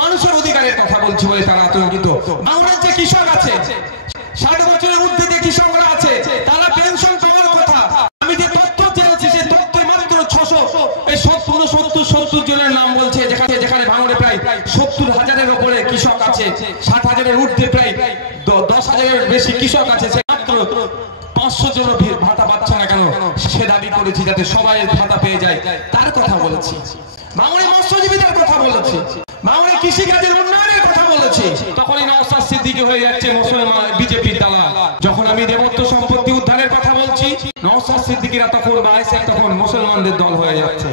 মানুষের অধিকারের কথা বলছি বলে তারা আতঙ্কিত। বাংলার যে কৃষক আছে, 60 বছরের ঊর্ধ্বে যে কৃষকরা আছে, তারা পেনশন পাওয়ার কথা। আমি যে তথ্য জেনেছি সেই তথ্য মাত্র 670 জনের নাম বলছে, যেখানে ভাঙড়ে প্রায় 70,000-এর উপরে কৃষক আছে, 60,000-এর ঊর্ধ্বে প্রায় 10,000-এর বেশি কৃষক আছে। সে মাত্র 500 জন ভাতা পাচ্ছে না কেন সে দাবি করেছি, যাতে সবাই ভাতা পেয়ে যায় তার কথা বলেছি। ভাঙড়ে মৎস্যজীবীদের কথা বলেছি, ভাঙড়ে কৃষিকাজের উন্নয়নের কথা বলেছি। তখনই নওশাদ সিদ্দিকী হয়ে যাচ্ছে মুসলমান বিজেপির দালাল। যখন আমি দেবত্ব সম্পত্তি উদ্ধারের কথা বলছি, নওশাদ সিদ্দিকীরা তখন তখন মুসলমানদের দল হয়ে যাচ্ছে।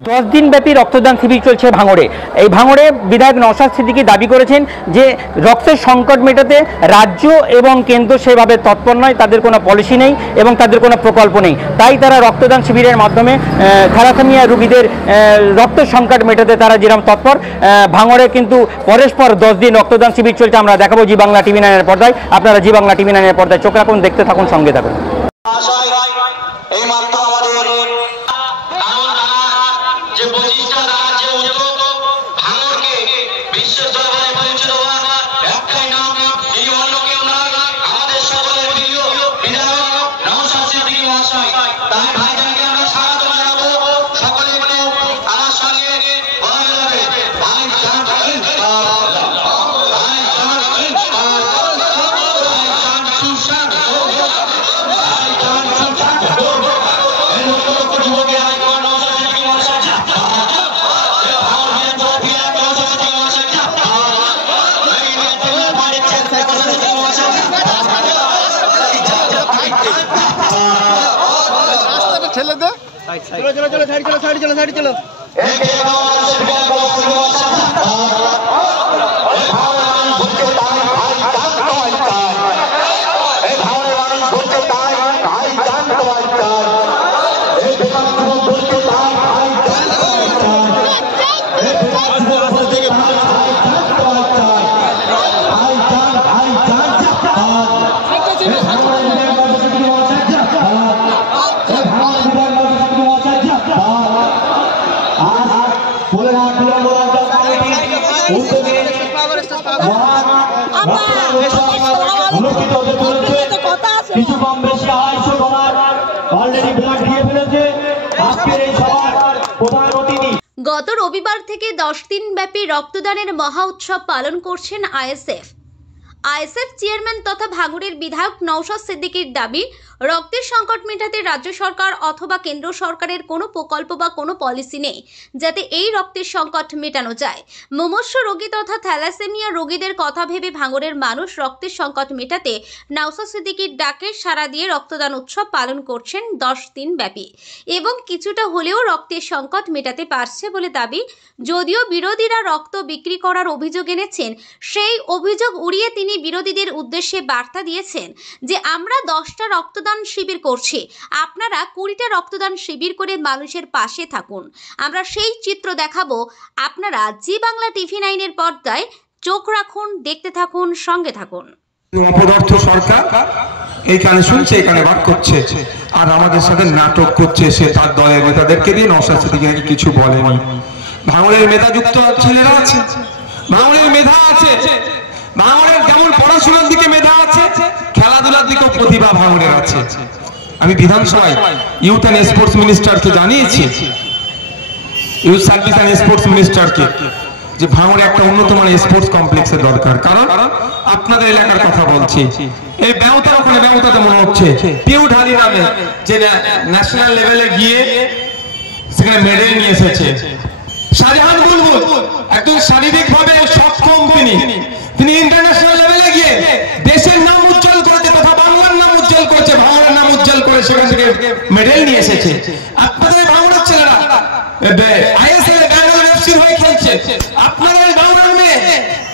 10 দিন ব্যাপী রক্তদান শিবির চলছে ভাঙড়ে। এই ভাঙড়ে বিধায়ক নওশাদ সিদ্দিকী দাবি করেছেন যে রক্তের সংকট মেটাতে রাজ্য এবং কেন্দ্র সেভাবে তৎপর নয়, তাদের কোনো পলিসি নেই এবং তাদের কোনো প্রকল্প নেই। তাই তারা রক্তদান শিবিরের মাধ্যমে থ্যালাসেমিয়া রোগীদের রক্তের সংকট মেটাতে তারা যেরকম তৎপর। ভাঙড়ে কিন্তু পরস্পর 10 দিন রক্তদান শিবির চলছে। আমরা দেখাবো জি বাংলা টিভি 9-এর পর্দায়। আপনারা জি বাংলা টিভি 9-এর পর্দায় চোখ রাখুন, দেখতে থাকুন, সঙ্গে থাকুন। গত রবিবার থেকে 10 দিন ব্যাপী রক্তদানের মহা উৎসব পালন করছেন আইএসএফ চেয়ারম্যান তথা ভাঙড়ের বিধায়ক নওশাদ সিদ্দিকীর দাবি, রক্তের সংকট মেটাতে রাজ্য সরকার অথবা কেন্দ্র সরকারের কোনো প্রকল্প বা কোনো পলিসি নেই, যাতে এই রক্তের সংকট মেটানো যায়। মুমূর্ষু রোগী তথা থ্যালাসেমিয়া রোগীদের কথা ভেবে ভাঙড়ের মানুষ রক্তের সংকট মেটাতে নওশাদ সিদ্দিকীর ডাকে সাড়া দিয়ে রক্তদান উৎসব পালন করছেন 10 দিন ব্যাপী এবং কিছুটা হলেও রক্তের সংকট মেটাতে পারছে বলে দাবি। যদিও বিরোধীরা রক্ত বিক্রি করার অভিযোগ এনেছেন, সেই অভিযোগ উড়িয়ে তিনি বিরোধীদের উদ্দেশ্যে বার্তা দিয়েছেন যে আমরা 10টা রক্তদান শিবির করছি, আপনারা 20টা রক্তদান শিবির করে মানুষের পাশে থাকুন। আমরা সেই চিত্র দেখাবো, আপনারা জি বাংলা টিভি 9-এর পর্দায় চোখ রাখুন, দেখতে থাকুন, সঙ্গে থাকুন। অপদার্থ সরকার এইখানে শুনছে, এখানে বাদ করছে আর আমাদের সাথে নাটক করছে। সে তার দলের নেতাদেরকে দিয়ে নওশাদ সিদ্দিকী কিছু বলেনি। ভাঙড়ের মেধাযুক্ত ছেলেরা আছে, ভাঙড়ের মেধা আছে, ভাঙড়ের যেমন পড়াশোনার দিকে মেধা আছে, খেলাধুলার দিকেও প্রতিভা ভাঙড়ের আছে। আমি বিধানসভায় ইউথ অ্যান্ড স্পোর্টস মিনিস্টারকে জানিয়েছি, ইউথ সার্ভিস অ্যান্ড স্পোর্টস মিনিস্টারকে, যে ভাঙড়ে একটা উন্নত মানের স্পোর্টস কমপ্লেক্সের দরকার। কারণ আপনাদের এলাকার কথা বলছি, এই বেউতার ওখানে বেউতাতে মনে হচ্ছে পিউঢালি নামে যে ন্যাশনাল লেভেলে গিয়ে সেখানে মেডেল নিয়ে এসেছে। শাহজাহান বুলবুল একজন শারীরিকভাবে সক্ষম, তিনি ইন্টারন্যাশনাল লেভেলে গিয়ে দেশের নাম উজ্জ্বল করেছে তথা বাংলার নাম উজ্জ্বল করেছে, ভাঙড়ের নাম উজ্জ্বল করে সেখান থেকে মেডেল নিয়ে এসেছে। আপনাদের ভাঙড়ের ছেলেরা আইএসএল ব্যাঙ্গালোর এফসির হয়ে খেলছে, আপনাদের ভাঙড়ের মেয়ে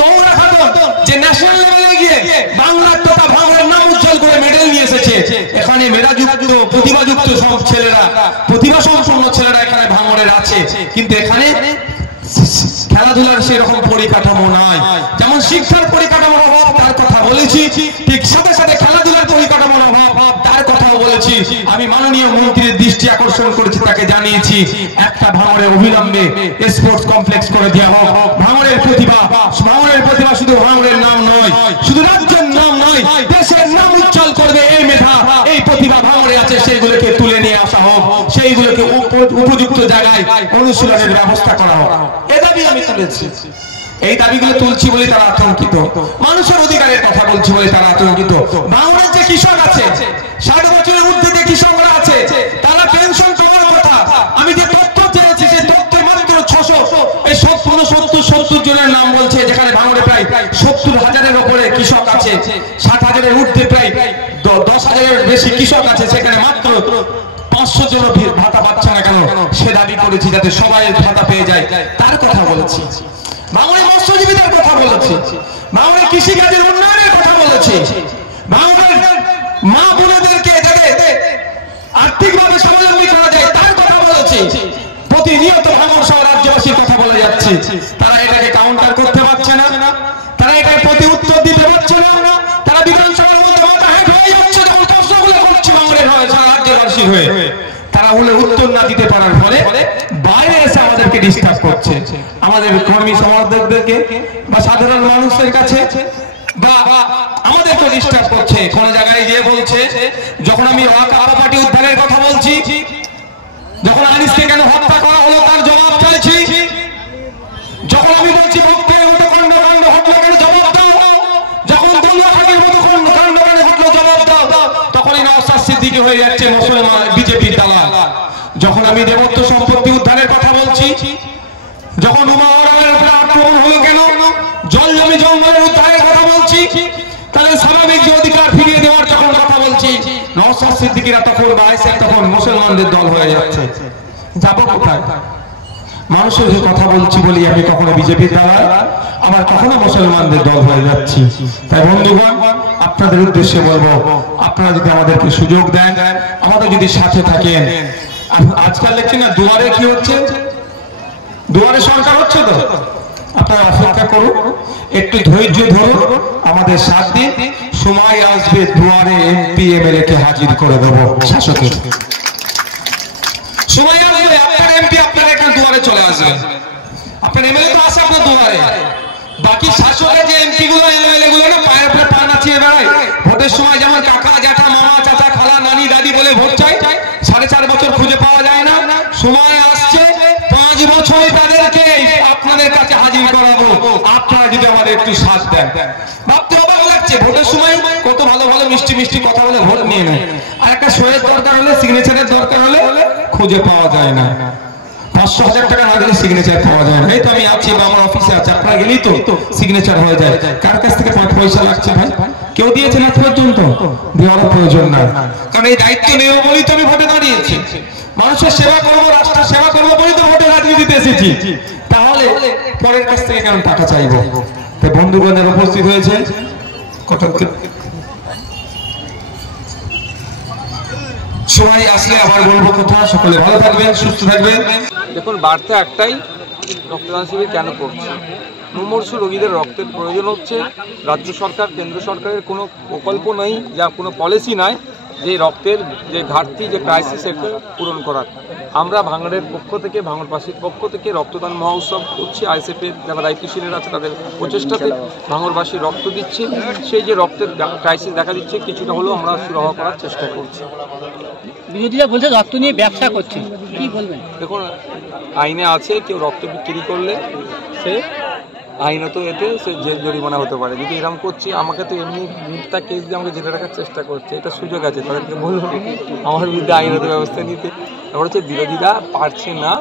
তোমরা খাতো যে ন্যাশনাল লেভেলে গিয়ে বাংলার তথা ভাঙড়ের নাম উজ্জ্বল করে মেডেল নিয়ে এসেছে। এখানে মেধাযুক্ত প্রতিভাযুক্ত সব ছেলেরা, প্রতিভা সম্পন্ন ছেলেরা এখানে ভাঙড়ের আছে, কিন্তু এখানে খেলাধুলার সেরকম পরিকাঠামো নাই। যেমন শিক্ষার পরিকাঠামোর অভাব তার কথা বলেছি, ঠিক সাথে সাথে খেলাধুলার পরিকাঠামোর অভাব তার কথাও বলেছি। আমি মাননীয় মন্ত্রীর দৃষ্টি আকর্ষণ করেছি, তাকে জানিয়েছি একটা ভাঙড়ে অবিলম্বে স্পোর্টস কমপ্লেক্স করে দেওয়া হোক। ভাঙড়ের প্রতিভা জায়গায় অনুশীলনের ব্যবস্থা করা হোক, এ দাবি আমি তুলেছি। এই দাবিগুলো তুলছি বলে তারা আতঙ্কিত, মানুষের অধিকারের কথা বলছি বলে তারা আতঙ্কিত। বাংলার যে কৃষক আছে, 60 বছরের ঊর্ধ্বে যে কৃষকরা আছে, তারা পেনশন পাওয়ার কথা। আমি যে তথ্য চেয়েছি সেই তথ্যে মাত্র 670 জনের নাম বলছে, যেখানে ভাঙড়ে প্রায় 70,000-এর উপরে কৃষক আছে, 60,000-এর ঊর্ধ্বে প্রায় 10,000-এর বেশি কৃষক আছে, সেখানে মাত্র 500 জন ভাতা পাচ্ছে না কেন সে দাবি করেছি, যাতে সবাই ভাতা পেয়ে যায় তার কথা বলেছি। বাংলায় মৎস্যজীবীদের কথা বলেছি, বাংলায় কৃষিকাজের উন্নয়নের কথা বলেছি, বাংলার মা বোনেদেরকে যাতে আর্থিকভাবে স্বাবলম্বী করা যায় তার কথা বলেছি। প্রতিনিয়ত ভাঙড় সহ রাজ্যবাসীর কথা বলে যাচ্ছে, তারা এটাকে কাউন্টার করতে পারছে না, তারা এটাকে প্রতি উত্তর দিতে পারছে না, তারা বিধানসভার মধ্যে মাথা হেঁট হয়ে যাচ্ছে যখন প্রশ্নগুলো করছে ভাঙড়ের হয়ে, সারা রাজ্যবাসীর হয়ে। তারা হলে উত্তর না দিতে পারার ফলে বাইরে এসে আমাদেরকে ডিস্টার্ব করছে, আমাদের কর্মী সমাজদেরকে বা সাধারণ মানুষের কাছে বা আমাদেরকে ডিস্টার্ব করছে। কোন জায়গায় গিয়ে বলছে, যখন আমি পার্টি উদ্ধারের কথা বলছি, যখন আনিসকে কেন হত্যা করা হলো তার জবাব চাইছি, যখন আমি বলছি ভক্তের মতো কাণ্ড ঘটলো কেন জবাব দাও, যখন দুনিয়া ভাগের মতো কাণ্ড ঘটলো জবাব দাও, তখনই নওশাদ সিদ্দিকী হয়ে যাচ্ছে মুসলমান বিজেপির দালাল। যখন আমি দেবত্ব সম্পত্তি উদ্ধারের কথা বলছি, যখন উমাওয়ারের উপরে আক্রমণ হলো কেন, জল জমি জঙ্গলের উদ্ধারের কথা বলছি, তাহলে স্বাভাবিক যে অধিকার ফিরিয়ে দেওয়ার যখন কথা বলছি, নওশাদ সিদ্দিকীরা তখন আইএসএফ তখন মুসলমানদের দল হয়ে যাচ্ছে। যাবো কোথায়? মানুষের যে কথা বলছি বলি আমি কখনো বিজেপির দালাল, আবার কখনো মুসলমানদের দল হয়ে যাচ্ছি। তাই বন্ধুগণ, আপনাদের উদ্দেশ্যে বলবো, আপনারা যদি আমাদেরকে সুযোগ দেন, আমাদের যদি সাথে থাকেন। আজকাল দেখছেন না দুয়ারে কি হচ্ছে, দুয়ারে সরকার হচ্ছে, তো আপনারা অপেক্ষা করুন, একটু ধৈর্য ধরুন, আমাদের সাথ দিন, সময় আসবে দুয়ারে এমপি এমএলএ কে হাজির করে দেবো শাসকের। সময় আসবে আপনার এমপি আপনার এখানে দুয়ারে চলে আসবে, আপনার এমএলএ তো আসে আপনার দুয়ারে। বাকি শাসকের যে এমপি গুলো এমএলএ গুলো না পায়ের উপরে পা নাচিয়ে বেড়ায়, ভোটের সময় যেমন কাকা জ্যাঠা মামা চাচা খালা নানি দাদি বলে ভোট চাই, 4.5 বছর খুঁজে পাওয়া যায় না। সময় আসছে 5 বছর তাদেরকে আপনাদের কাছে হাজির করাবো, আপনারা যদি আমাদের একটু সাথ দেন। ভাবতে অবাক লাগছে, ভোটের সময় কত ভালো ভালো মিষ্টি মিষ্টি কথা বলে ভোট নিয়ে নেয়, আর একটা সইয়ের দরকার হলে, সিগনেচারের দরকার হলে খুঁজে পাওয়া যায় না। 500,000 টাকা না দিলে সিগনেচার পাওয়া যায় না। এই তো আমি আছি বা আমার অফিসে আছে, আপনারা গেলেই তো সিগনেচার হয়ে যায়। কার কাছ থেকে পয়সা লাগছে ভাই? কেউ দিয়েছেন আজ পর্যন্ত? দেওয়ার প্রয়োজন না, কারণ এই দায়িত্ব নেব বলেই তো আমি ভোটে দাঁড়িয়েছি। মানুষের সেবা করবো, রাষ্ট্রের সেবা করবো বলেই তো ভোটে রাজনীতিতে এসেছি। তাহলে পরের কাছ থেকে কেন টাকা চাইবো? তাই বন্ধুগণের উপস্থিত হয়েছে, সময় আসলে আবার বলবো কথা। সকলে ভালো থাকবেন, সুস্থ থাকবেন। দেখুন, বার্তা একটাই, রক্তদান শিবির কেন করছে? মুমূর্ষু রোগীদের রক্তের প্রয়োজন হচ্ছে। রাজ্য সরকার কেন্দ্র সরকারের কোনো প্রকল্প নেই, যা কোনো পলিসি নাই যে রক্তের যে ঘাটতি, যে ক্রাইসিস, এটা পূরণ করার। আমরা ভাঙড়ের পক্ষ থেকে, ভাঙড়বাসীর পক্ষ থেকে রক্তদান মহোৎসব করছি। আইএসএফের যারা দায়িত্বশীলের আছে তাদের প্রচেষ্টাতে ভাঙড়বাসী রক্ত দিচ্ছে। সেই যে রক্তের ক্রাইসিস দেখা দিচ্ছে, কিছুটা হলেও আমরা সুরাহা করার চেষ্টা করছি। বিরোধীরা বলছে রক্ত নিয়ে ব্যবসা করছে, কি বলবেন? দেখুন, আইনে আছে, কেউ রক্ত বিক্রি করলে সে আইনত এতে সে জেল জরিমানা হতে পারে। যদি এরকম করছি, আমাকে তো এমনি মিথ্যা কেস দিয়ে আমাকে জেলে রাখার চেষ্টা করছে, এটা সুযোগ আছে তাদেরকে বলবো আমার বিরুদ্ধে আইনত ব্যবস্থা নিতে। তারপর হচ্ছে বিরোধীরা পারছে না,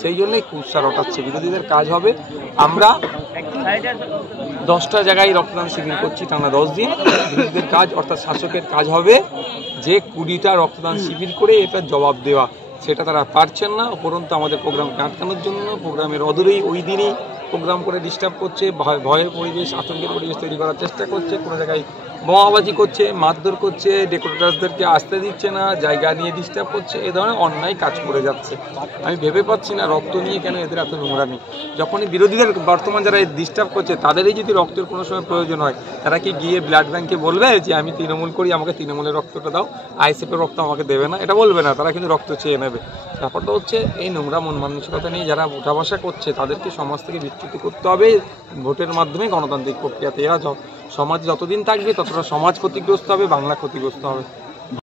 সেই জন্যই কুৎসা রটাচ্ছে। বিরোধীদের কাজ হবে, আমরা 10টা জায়গায় রক্তদান শিবির করছি টানা 10 দিন। বিরোধীদের কাজ অর্থাৎ শাসকের কাজ হবে যে 20টা রক্তদান শিবির করে এটার জবাব দেওয়া, সেটা তারা পারছেন না। উপরন্তু আমাদের প্রোগ্রামকে আটকানোর জন্য প্রোগ্রামের অদূরেই ওই দিনই প্রোগ্রাম করে ডিস্টার্ব করছে, ভয়ের পরিবেশ, আতঙ্কের পরিবেশ তৈরি করার চেষ্টা করছে। কোনো জায়গায় বোমাবাজি করছে, মারধর করছে, ডেকোরেটরদেরকে আসতে দিচ্ছে না, জায়গা নিয়ে ডিস্টার্ব করছে, এ ধরনের অন্যায় কাজ করে যাচ্ছে। আমি ভেবে পাচ্ছি না রক্ত নিয়ে কেন এদের এত নোংরামি। যখনই বিরোধীদের বর্তমান যারা ডিস্টার্ব করছে তাদেরই যদি রক্তের কোনো সময় প্রয়োজন হয়, তারা কি গিয়ে ব্লাড ব্যাঙ্কে বলবে যে আমি তৃণমূল করি, আমাকে তৃণমূলের রক্তটা দাও, আইএসএফের রক্ত আমাকে দেবে না? এটা বলবে না, তারা কিন্তু রক্ত চেয়ে নেবে। ব্যাপারটা হচ্ছে এই নোংরা মন মানসিকতা নিয়ে যারা উঠা বসা করছে তাদেরকে সমাজ থেকে বিচ্যুতি করতে হবে ভোটের মাধ্যমে, গণতান্ত্রিক প্রক্রিয়াতে। এরা সমাজ যতদিন থাকবে ততটা সমাজ ক্ষতিগ্রস্ত হবে, বাংলা ক্ষতিগ্রস্ত হবে।